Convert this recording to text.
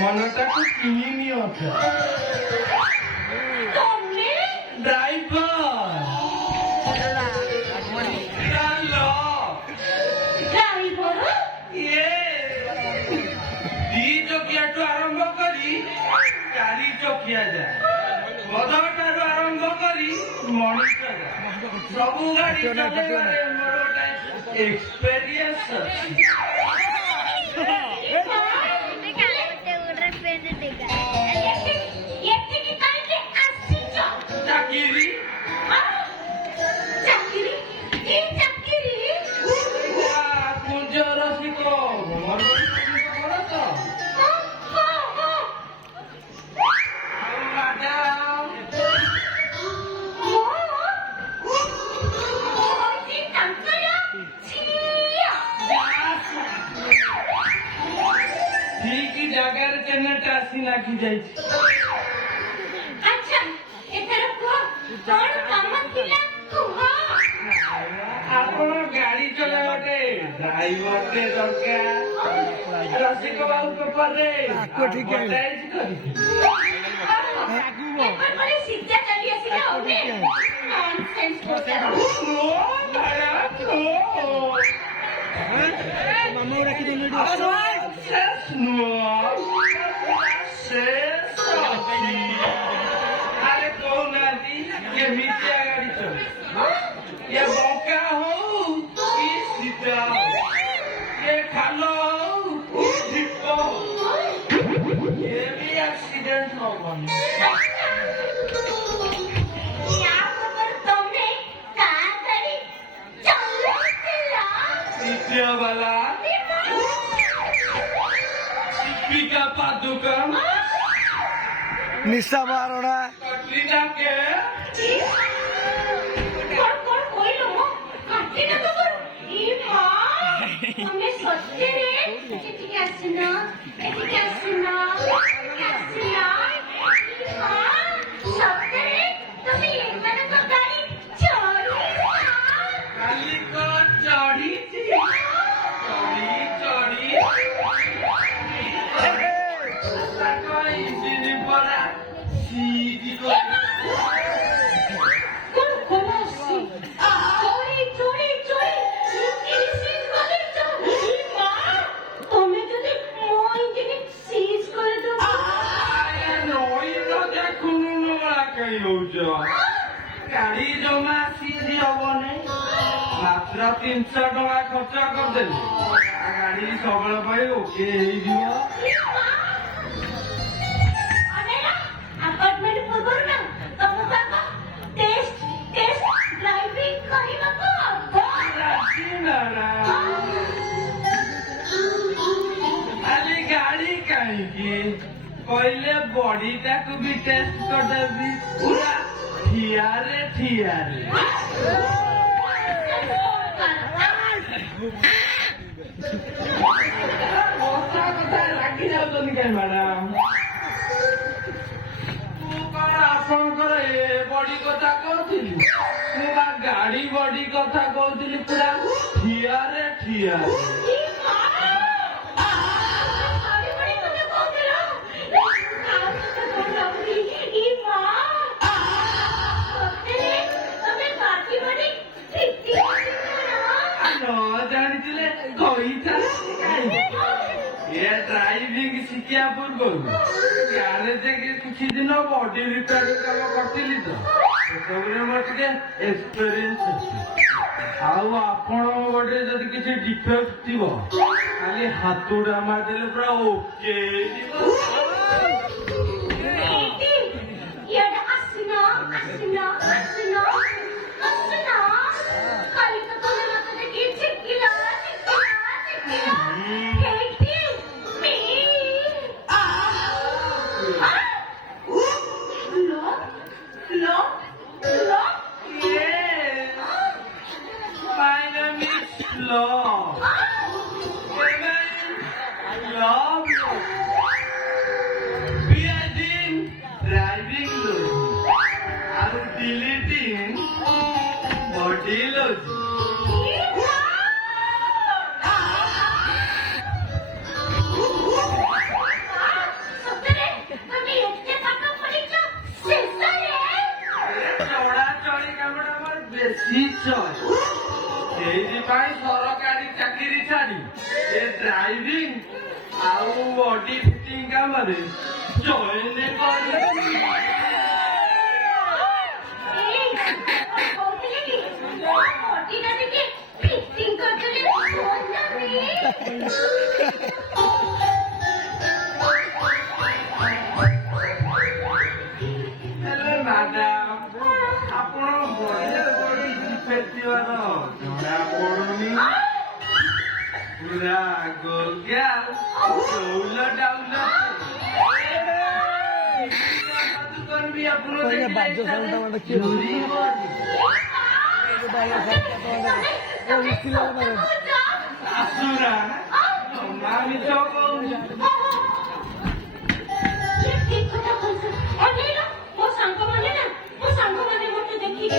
ମନଟାକୁ କିଣିନି ଅଧା ଚକିଆଠୁ ଆରମ୍ଭ କରି 4 ଚକିଆ ଯାଏ ବଦଠାରୁ ଆରମ୍ଭ କରି ମଣିଷ ସବୁ ଗାଡି ଚଲେଇବାରେ ମୋର ଗୋଟେ ଏକ୍ସପେରିଏନ୍ସ ଅଛି। ଚାକିରି କୁଞ୍ଜ ରସିକ ଠିକ ଜାଗାରେ କେନେଟା ଆସି ଲାଗି ଯାଇଛି। ଆପଣ ଗାଡି ଚଲେଇବାଟେ ଡ୍ରାଇଭରଟେ ଦରକାର। ରସିକ ବାବୁ ପେପରରେ ଆଡଭର୍ଟାଇଜ ଆରେ କହୁନାହାନ୍ତି କେମିତିଆ ଗାଡି ଚଲେ ये बौका हो कि सीधा ये खालो हो कि ढिप्पो ये भी एक्सीडेंट होगा। वाला दीपिका पादुकोण निशा बारोड़ा कटरीना के गाड़ी जमा सीधी हबनी मात्र 300 टका खर्च करदेली गाड़ी सब ओके गाड़ी कहीं पहले बॉडी टाक भी टेस्ट करदेवी पूरा ठियारे ठियारे राखी जाऊँ क्या मैडम आपंकर ए बॉडी कथा कहती गाड़ी बॉडी कथा कहती पूरा ठियारे ठियारे ड्राइविंग शिखिया पूर्व ग्यारेज किसी दिन बॉडी रिपेयरिंग काम करती तो मोर एक्सपीरियंस अच्छी आपण बॉडी जब किसी डिफेक्ट थी खाली हाथुड़ा मारदेले पूरा ओके love you. ବେଶୀ ଚଏ। ସେଇଥିପାଇଁ ସରକାରୀ ଚାକିରି ଛାଡି ଏ ଡ୍ରାଇଭିଂ ଆଉ ବଡି ଫିଟିଂ କାମରେ ଜଏନ୍ କରି ହେଲେ ମ୍ୟାଡାମ ଆପଣ ବଢିଆ ବଡି ଫେଟିବାର ଜଣା ପଡୁନି। ପୁରା ଗୋଲଗା ଡଉଲ ଡାଉଲ କରିବି ଆପଣ ଚୋରି ଆସୁରା ଜମା ମିଛ କହୁନି। ମୋ ସାଙ୍ଗମାନେ ମତେ ଦେଖିକି